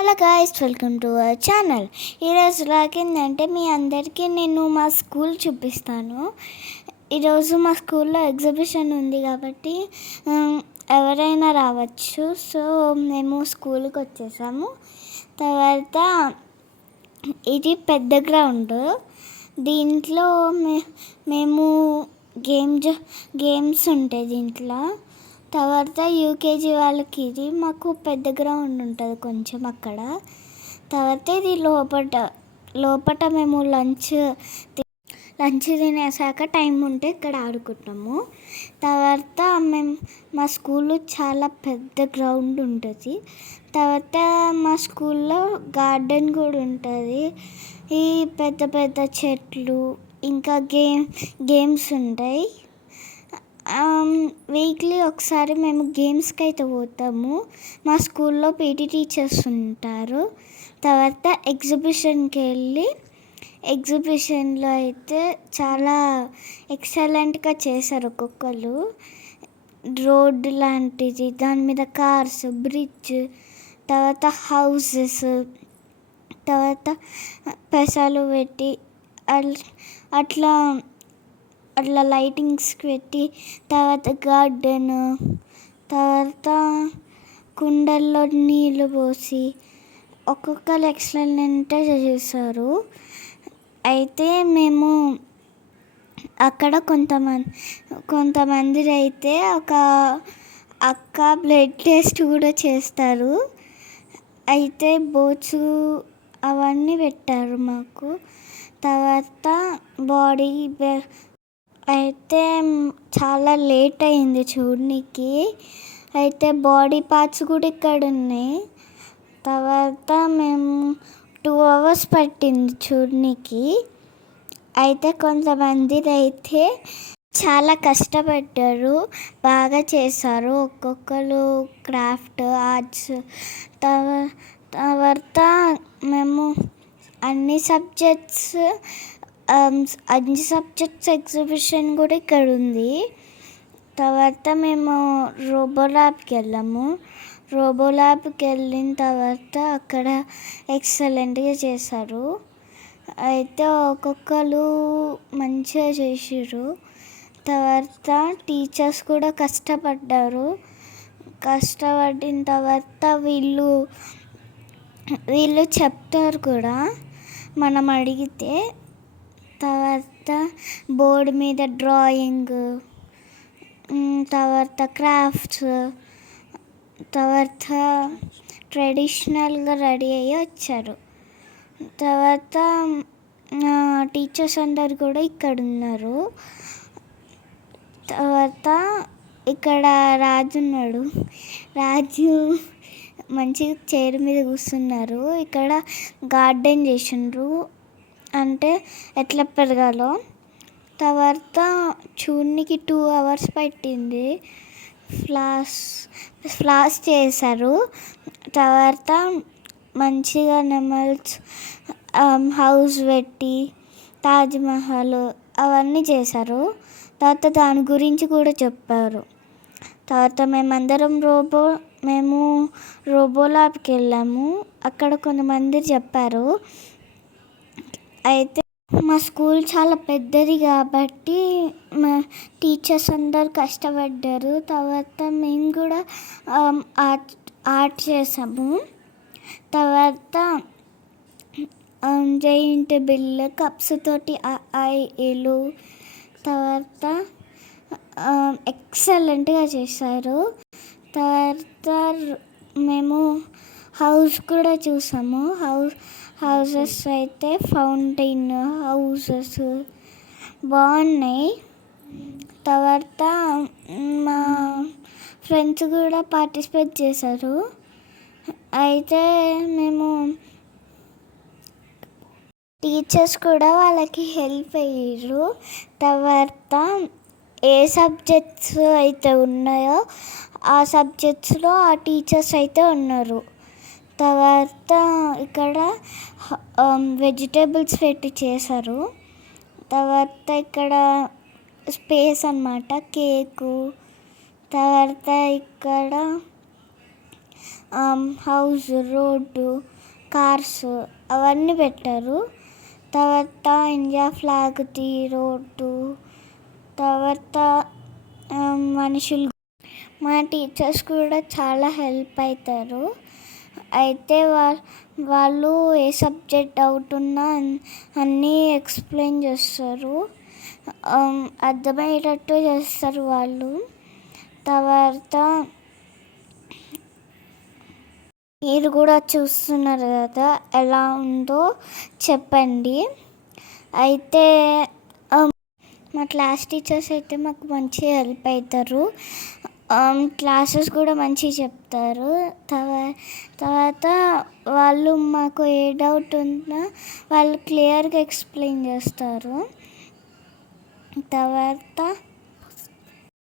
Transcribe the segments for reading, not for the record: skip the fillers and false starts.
Hello guys, welcome to our channel. ఈరోజు లాగేందంటే మీ అందరికీ నేను మా స్కూల్ చూపిస్తాను. ఈరోజు మా స్కూల్లో ఎగ్జిబిషన్ ఉంది కాబట్టి ఎవరైనా రావచ్చు. సో మేము స్కూల్కి వచ్చేసాము. తర్వాత ఇది పెద్ద గ్రౌండ్. దీంట్లో మేము గేమ్స్ ఉంటాయి దీంట్లో. తర్వాత యూకేజీ వాళ్ళకి ఇది మాకు పెద్ద గ్రౌండ్ ఉంటుంది కొంచెం అక్కడ. తర్వాత ఇది లోపట మేము లంచ్ తినేసాక టైం ఉంటే ఇక్కడ ఆడుకుంటాము. తర్వాత మా స్కూల్లో చాలా పెద్ద గ్రౌండ్ ఉంటుంది. తర్వాత మా స్కూల్లో గార్డెన్ కూడా ఉంటుంది. ఈ పెద్ద పెద్ద చెట్లు ఇంకా గేమ్స్ ఉంటాయి. వీక్లీ ఒకసారి మేము గేమ్స్కి అయితే పోతాము. మా స్కూల్లో పీటీ టీచర్స్ ఉంటారు. తర్వాత ఎగ్జిబిషన్కి వెళ్ళి ఎగ్జిబిషన్లో అయితే చాలా ఎక్సలెంట్గా చేశారు. ఒక్కొక్కరు రోడ్డు లాంటిది, దాని మీద కార్స్, బ్రిడ్జ్, తర్వాత హౌసెస్, తర్వాత పెసాలు పెట్టి అట్లా లైటింగ్స్ పెట్టి, తర్వాత గార్డెన్, తర్వాత కుండల్లో నీళ్ళు పోసి ఒక్కొక్కరు ఎక్సలెంట్గా చేశారు. అయితే మేము అక్కడ కొంతమంది అయితే ఒక అక్క బ్లడ్ టెస్ట్ కూడా చేస్తారు. అయితే బోట్స్ అవన్నీ పెట్టారు మాకు. తర్వాత బాడీ అయితే చాలా లేట్ అయింది చూడడానికి. అయితే బాడీ పార్ట్స్ కూడా ఇక్కడ ఉన్నాయి. తర్వాత మేము 2 hours పట్టింది చూడడానికి. అయితే కొంతమంది అయితే చాలా కష్టపడ్డారు, బాగా చేశారు. ఒక్కొక్కరు క్రాఫ్ట్ ఆర్ట్స్. తర్వాత మేము అన్ని సబ్జెక్ట్స్ ఎగ్జిబిషన్ కూడా ఇక్కడ ఉంది. తర్వాత మేము రోబో ల్యాబ్కి వెళ్ళిన తర్వాత అక్కడ ఎక్సలెంట్గా చేశారు. అయితే ఒక్కొక్కరు మంచిగా చేసారు. తర్వాత టీచర్స్ కూడా కష్టపడ్డారు. కష్టపడిన తర్వాత వీళ్ళు చెప్తారు కూడా మనం అడిగితే. తర్వాత బోర్డు మీద డ్రాయింగ్, తర్వాత క్రాఫ్ట్స్, తర్వాత ట్రెడిషనల్గా రెడీ అయ్యి వచ్చారు. తర్వాత టీచర్స్ అందరు కూడా ఇక్కడ ఉన్నారు. తర్వాత ఇక్కడ రాజు ఉన్నాడు. రాజు మంచిగా చైర్ మీద కూర్చున్నారు. ఇక్కడ గార్డెన్ చేసిండ్రు, అంటే ఎట్లా పెరగాలో. తర్వాత చూడడానికి 2 hours పట్టింది. ఫ్లాస్ చేశారు. తర్వాత మంచిగా నెమల్స్ హౌస్ పెట్టి తాజ్మహల్ అవన్నీ చేశారు. తర్వాత దాని గురించి కూడా చెప్పారు. తర్వాత మేమందరం మేము రోబో ల్యాబ్కి వెళ్ళాము. అక్కడ కొంతమంది చెప్పారు. అయితే మా స్కూల్ చాలా పెద్దది కాబట్టి మా టీచర్స్ అందరు కష్టపడ్డారు. తర్వాత మేము కూడా ఆర్ట్ చేసాము. తర్వాత జైంట్ బిల్ కప్స్ తోటి ఏలు తర్వాత ఎక్సలెంట్గా చేశారు. తర్వాత మేము హౌస్ కూడా చూసాము. హౌసెస్ అయితే ఫౌంటైన్ హౌసెస్ బాగున్నాయి. తర్వాత మా ఫ్రెండ్స్ కూడా పార్టిసిపేట్ చేశారు. అయితే మేము టీచర్స్ కూడా వాళ్ళకి హెల్ప్ అయ్యారు. తర్వాత ఏ సబ్జెక్ట్స్ అయితే ఉన్నాయో ఆ సబ్జెక్ట్స్లో ఆ టీచర్స్ అయితే ఉన్నారు. తర్వాత ఇక్కడ వెజిటేబుల్స్ పెట్టి చేశారు. తర్వాత ఇక్కడ స్పేస్ అన్నమాట, కేకు. తర్వాత ఇక్కడ హౌస్, రోడ్డు, కార్స్ అవన్నీ పెట్టారు. తర్వాత ఇండియా ఫ్లాగ్ది, రోడ్డు, తర్వాత మనుషులు. మా టీచర్స్ కూడా చాలా హెల్ప్ అవుతారు. అయితే వాళ్ళు ఏ సబ్జెక్ట్ డౌట్ ఉన్నా అన్నీ ఎక్స్ప్లెయిన్ చేస్తారు. అర్థమయ్యేటట్టు చేస్తారు వాళ్ళు. తర్వాత మీరు కూడా చూస్తున్నారు కదా ఎలా ఉందో చెప్పండి. అయితే మా క్లాస్ టీచర్స్ అయితే మాకు మంచిగా హెల్ప్ అవుతారు. క్లాసెస్ కూడా మంచిగా చెప్తారు. తర్వాత వాళ్ళు మాకు ఏ డౌట్ ఉన్నా వాళ్ళు క్లియర్గా ఎక్స్ప్లెయిన్ చేస్తారు. తర్వాత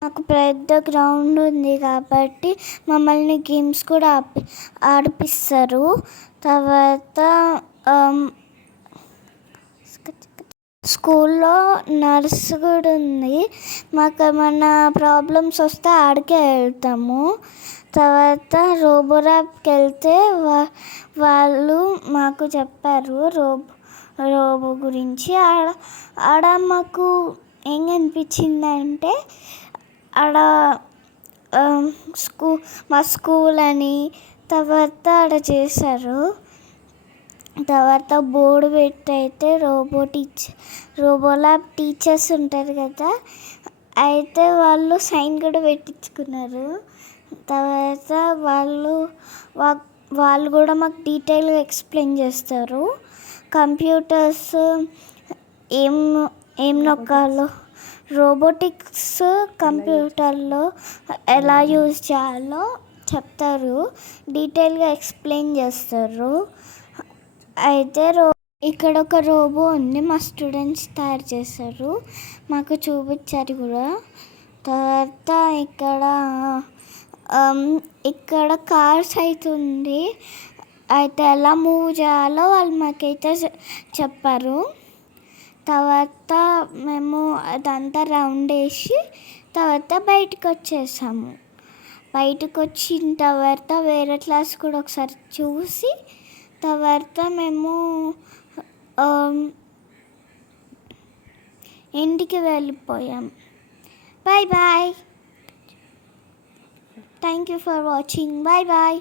మాకు పెద్ద గ్రౌండ్ ఉంది కాబట్టి మమ్మల్ని గేమ్స్ కూడా ఆడిపిస్తారు. తర్వాత స్కూల్లో నర్స్ కూడా ఉంది. మాకు ఏమైనా ప్రాబ్లమ్స్ వస్తే ఆడికే వెళ్తాము. తర్వాత రోబోరాప్కి వెళ్తే వాళ్ళు మాకు చెప్పారు రోబో గురించి. ఆడ మాకు ఏం అనిపించిందంటే ఆడ మా స్కూల్ అని తర్వాత ఆడ చేశారు. తర్వాత బోర్డు పెట్టి అయితే రోబోలాబ్ టీచర్స్ ఉంటారు కదా, అయితే వాళ్ళు సైన్ కూడా పెట్టించుకున్నారు. తర్వాత వాళ్ళు కూడా మాకు డీటెయిల్గా ఎక్స్ప్లెయిన్ చేస్తారు. కంప్యూటర్స్ ఏం నొక్కాలో, రోబోటిక్స్ కంప్యూటర్లో ఎలా యూజ్ చేయాలో చెప్తారు, డీటెయిల్గా ఎక్స్ప్లెయిన్ చేస్తారు. అయితే ఇక్కడ ఒక రోబో ఉంది, మా స్టూడెంట్స్ తయారు చేస్తారు, మాకు చూపించారు కూడా. తర్వాత ఇక్కడ కార్స్ అయితే ఉంది. అయితే ఎలా మూవ్ చేయాలో వాళ్ళు మాకైతే చెప్పారు. తర్వాత మేము అదంతా రౌండ్ వేసి తర్వాత బయటకు వచ్చేసాము. బయటకు వచ్చిన తర్వాత వేరే క్లాస్ కూడా ఒకసారి చూసి తర్వాత మేము ఇంటికి వెళ్ళిపోయాం. Bye bye. Thank you for watching. Bye bye.